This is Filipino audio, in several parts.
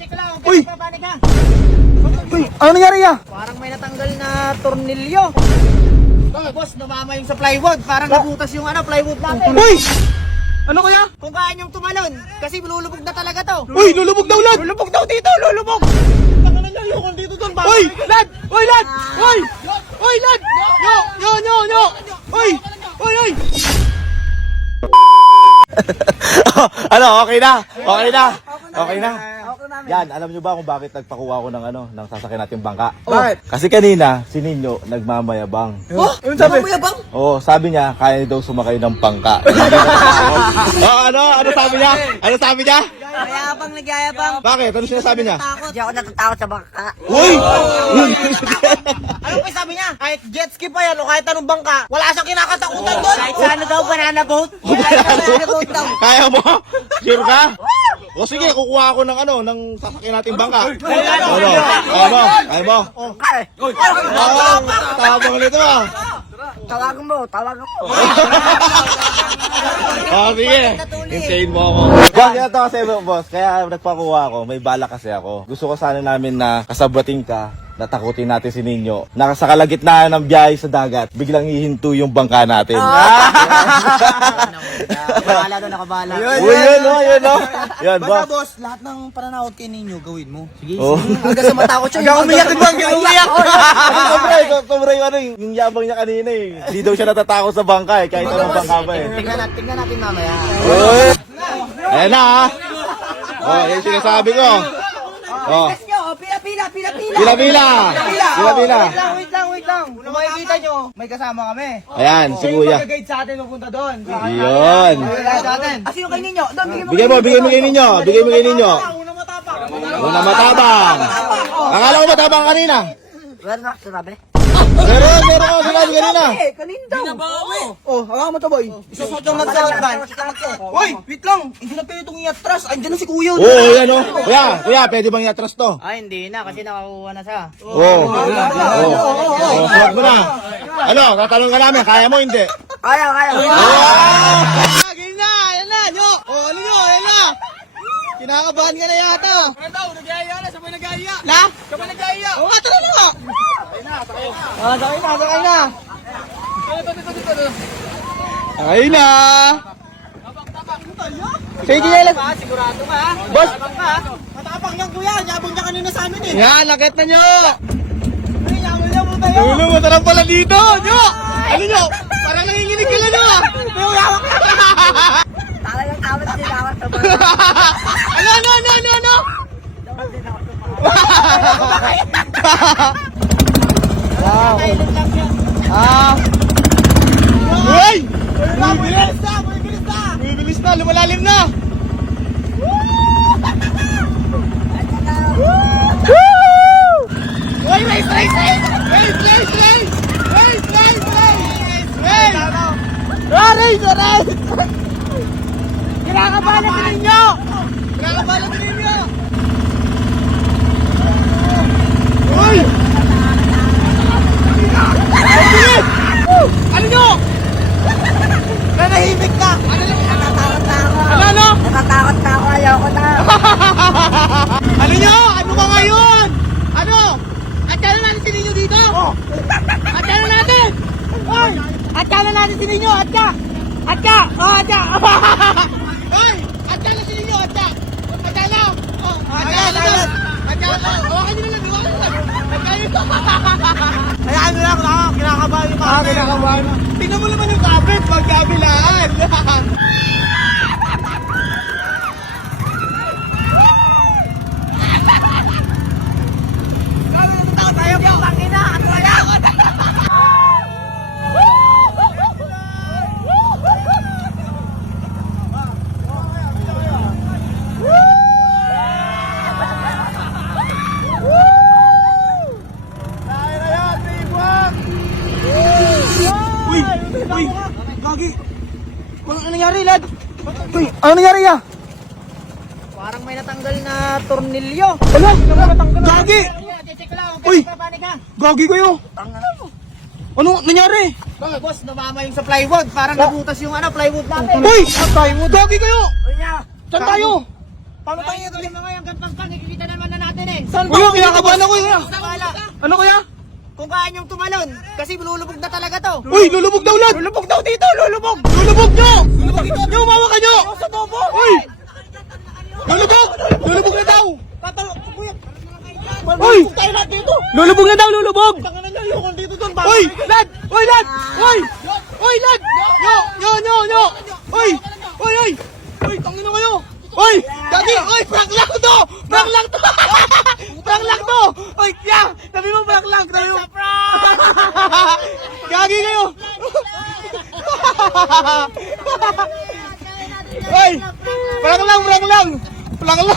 check lang. Uy! Papanik ka. Uy, ano nangyari ya? Parang may natanggal na tornilyo. Boss, namama yung sa plywood. Parang nabutas yung plywood natin. Uy! Ano kaya? Kung kaya niyong tumalon, kasi lulubog na talaga to. Uy, lulubog daw, lad! Lulubog daw dito, lulubog! Tangan na niyo kung dito doon. Uy, lad! Uy, lad! Uy! Uy, lad! Yo! Uy! Uy! Ano, okay na? Okay na? Okay na? Yan, alam nyo ba kung bakit nagpakuha ko ng sasakyan natin bangka? Bakit? Kasi kanina, si Ninyo nagmamayabang. Oh, ano sabi? Mayabang? Oo, sabi niya, kaya niya daw sumakay ng bangka. Ano sabi niya? Ano sabi niya? Mayabang, nagyayabang. Bakit? Ano sinasabi niya? Hindi ako natatakot sa bangka. Uy! Ano pa sabi niya? Kahit jet ski pa yan o kahit anong bangka, wala siyang kinakatakutan doon. Kahit sa ano daw, banana boat. Banana boat daw. Kaya mo? Sure ka? O sige, kukuha ako ng sasakyan natin bangka. Kaya mo? Tabang nito ah. Tawagan mo. Sige. Hintayin mo ako. Boss, ito kasi boss. Kaya nagpakuha ako. May bala kasi ako. Gusto ko sana namin na kasabating ka. Natakutin natin si Ninyo. Sa kalagitnaan ng biyahe sa dagat, biglang hihinto yung bangka natin. Nakabala doon, nakabala. Yun, Yan, Basta boss. boss, lahat ng pananakot kay Ninyo, gawin mo. Sige, Oh. hanggang sa matakot siya. Hanggang umiyak, Sobra yung yabang niya kanina eh. Hindi daw siya natatakot sa bangka eh, kahit anong bangka ba eh. Tingnan natin mamaya. Uy! Ayan na ha. Oh, yan sinasabi ko. Oh. Pila. Wait lang. Kung makikita nyo, may kasama kami. Ayan, si Kuya. Mag-guide sa atin pupunta doon. Yun. Sino kay Ninyo? Doon, Bigay mo kay ninyo. Una matabang. Akala ko matabang kanina. Meron na, sinabi? Meron sinabi kanina. Kanina daw. Oh, haka mo to boy. Isusot yung mag-soundban. Hoy, wait lang. Hindi na pwede itong i-atras. Andiyan na si Kuya. Oo, yan o. Kuya, pwede bang i-atras to? Ay, hindi na kasi nakakuha na siya. Oo. Huwag mo na. Ano, tatanong ka namin, kaya mo hindi? Kaya. Game na, yan na, nyo. Ano nyo, yan na. Kinakabahan ka na yata. Ano daw, nag-iaya na. Sabay nag-iaya. La? Sabay nag-iaya. Oo nga, tara na nga. Sakay na. Ay na. Sige, Jelan. Sigurado ka ha? Boss. Matapang yan kuya. Yabang niya kanina sa amin eh. Yan, lakit na nyo. Ay, yabang niya po tayo. Ulo, masarap pala dito, nyo. Ano nyo? Parang nanginginig ka lang, no? Pero yabang ka. Talagang tawad na sinawat sa mga. Ano? Uy! Bibilis na, lumalalim na! Uy, race! Kinakabahan na ninyo! Uy! Ano nyo? Nanahimik ka. Natatakot na ako. Ano? Natatakot na ako. Ayoko na. Ano nyo? Ano ba ngayon? Ano? Atala natin si Ninyo dito? Atala natin! Hoy! Atala natin si Ninyo! Atya! Oh, atya! Hoy! Atala si Ninyo! Atya! Atala! Oh, atala! Atala! Okay nyo lang! Hayaan nyo lang. Kinakabahan yung mga. Kinakabahan na. Tingnan mo naman yung kapit magkabilaan. Tayo pang pangina. Ano kaya? Uy! Gagi! Ano nangyari, lad? Uy! Ano nangyari, ya? Parang may natanggal na tornilyo. Ano? Gagi! Check lang. Uy! Papanik ka. Gagi kayo! Ano nangyari? Boss, namama yung sa plywood. Parang nabutas yung plywood natin. Uy! Gagi kayo! Saan tayo? Paano tayo ito? Mga yung gantang kan, nakikita na Saan ba? Kuya, kinakabahan ako kuya. Wala. Ano kuya? Kung kaya niyong tumalon, kasi lulubog na talaga to. Uy, lulubog daw lad! Lulubog daw dito, lulubog! Lulubog nyo! Lulubog dito! Nyo, umawa ka nyo! Sa bobo! Uy! Lulubog! Lulubog na daw! Kuya! Uy! Lulubog tayo lahat dito! Lulubog na daw, lulubog! Tangan na niyo, yung dito doon. Uy! Lad! Uy, lad! Uy! Uy, lad! Nyo! Uy! Uy, uy! Uy, tangin na kayo! Uy! Gagi! Uy, prank lang to! Prank lang to! Prank lang to! Uy, kya! Sabi mo prank lang! Sabi mo! Gagi kayo! Uy! Prank lang! Prank lang! Prank lang!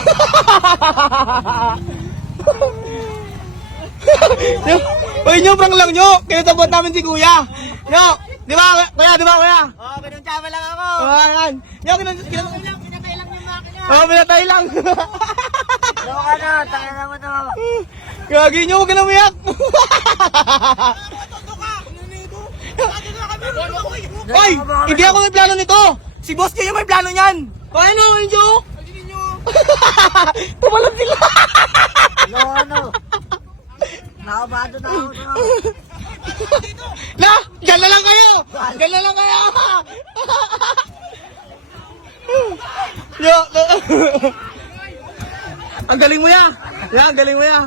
Uy, nyo, prank lang nyo! Kinatabot namin si kuya! Nyo! Di ba, kuya? Di ba, kuya? Oh, ganun tsaba lang ako. Ayan! Nyo, Pinatay lang yung makina. oh, pinatay lang! Loka na, tangan na mo to. Gagi nyo, huwag ka na umiyak! Oy! Hindi ako may plano nito! Si boss kayo may plano niyan! O ano, Enjo? Tumalon sila! Ano? Nakabado na ako. La! Diyan na lang kayo! Diyan na lang kayo! Yo! Ang galing mo ya! Ya, ang galing mo ya!